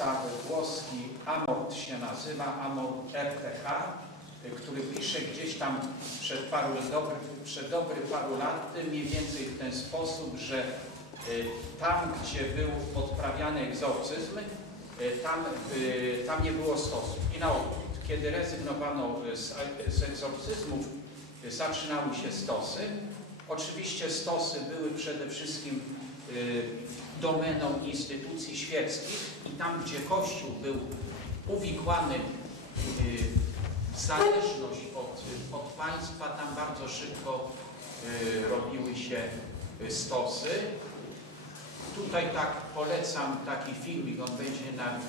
artysta włoski Amort się nazywa, Amort RTH, który pisze gdzieś tam przed paru, dobry, przed dobry paru lat, mniej więcej w ten sposób, że y, tam, gdzie był odprawiany egzorcyzm, y, tam, y, tam nie było stosu. I na odwrót. Kiedy rezygnowano z, z egzorcyzmów, zaczynały się stosy. Oczywiście stosy były przede wszystkim domeną instytucji świeckich i tam, gdzie Kościół był uwikłany y, w zależność od, od państwa, tam bardzo szybko y, robiły się y, stosy. Tutaj tak polecam taki filmik, on będzie na y,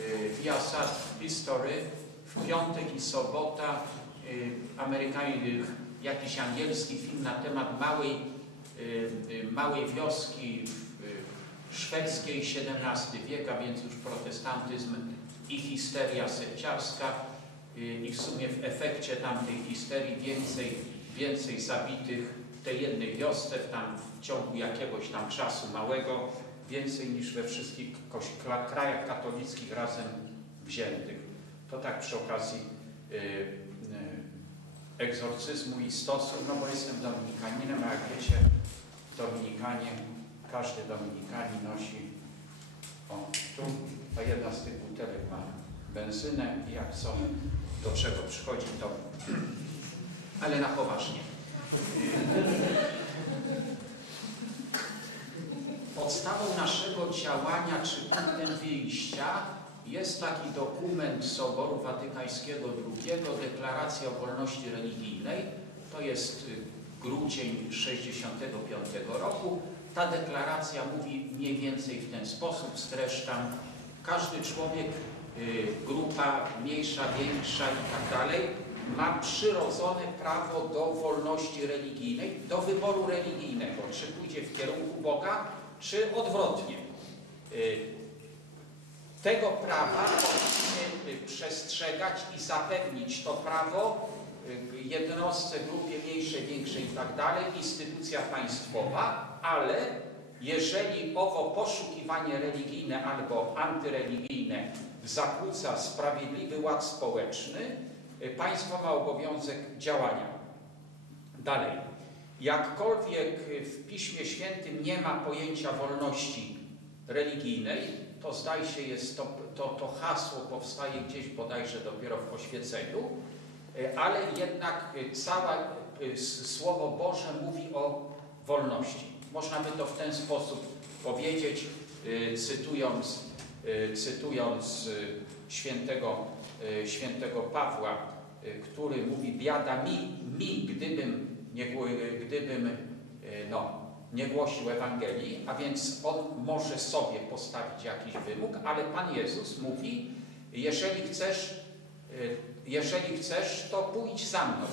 y, Viasat History w piątek i sobota y, Amerykanie, y, jakiś angielski film na temat małej, y, y, małej wioski y, szwedzkiej XVII wiek, a więc już protestantyzm i histeria sekciarska y, i w sumie w efekcie tamtej histerii więcej, więcej zabitych w tej jednej wiosce, w tam w ciągu jakiegoś tam czasu małego, więcej niż we wszystkich krajach katolickich razem wziętych. To tak przy okazji y, y, egzorcyzmu i stosu, no bo jestem dominikaninem, a jak wiecie, dominikanie, każdy dominikanin nosi o, tu, a jedna z tych butelek ma benzynę i jak co, do czego przychodzi, to... Ale na poważnie. Podstawą naszego działania, czy punktem wyjścia jest taki dokument Soboru Watykańskiego II, Deklaracja o Wolności Religijnej. To jest y, grudzień 65 roku. Ta deklaracja mówi mniej więcej w ten sposób, streszczam, każdy człowiek, y, grupa mniejsza, większa i tak dalej, ma przyrodzone prawo do wolności religijnej, do wyboru religijnego, czy pójdzie w kierunku Boga, czy odwrotnie. Y, Tego prawa powinny y, przestrzegać i zapewnić to prawo y, jednostce, grupie mniejszej, większej tak dalej, instytucja państwowa, ale jeżeli owo poszukiwanie religijne albo antyreligijne zakłóca sprawiedliwy ład społeczny, y, państwo ma obowiązek działania. Dalej. Jakkolwiek w Piśmie Świętym nie ma pojęcia wolności religijnej, to zdaje się jest to, to, to hasło powstaje gdzieś bodajże dopiero w oświeceniu, y, ale jednak y, całe Słowo Boże mówi o wolności. Można by to w ten sposób powiedzieć, y, cytując, cytując świętego, świętego Pawła, który mówi biada mi, mi gdybym, nie, gdybym no, nie głosił Ewangelii, a więc on może sobie postawić jakiś wymóg, ale Pan Jezus mówi, jeżeli chcesz, y, jeżeli chcesz, to pójdź za mną.